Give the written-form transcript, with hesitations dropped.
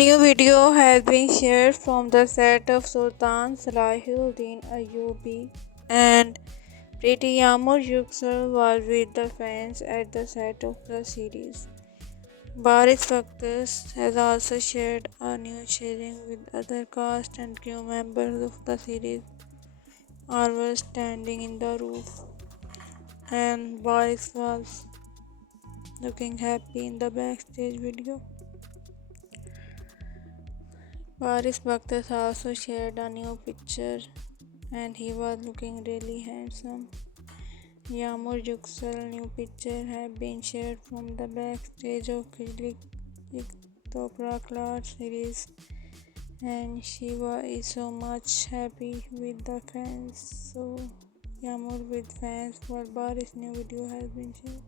new video has been shared from the set of Sultan Salahuddin Ayyubi, and pretty Yagmur Yuksel was with the fans at the set of the series. Baris Baktas has also shared a new sharing with other cast and crew members of the series. All were standing in the roof, and Baris was looking happy in the backstage video. Baris Baktas also shared a new picture and he was looking really handsome. Yagmur Yuksel new picture have been shared from the backstage of Topra Class series, and Shiva is so much happy with the fans. So Yagmur with fans for Baris new video has been shared.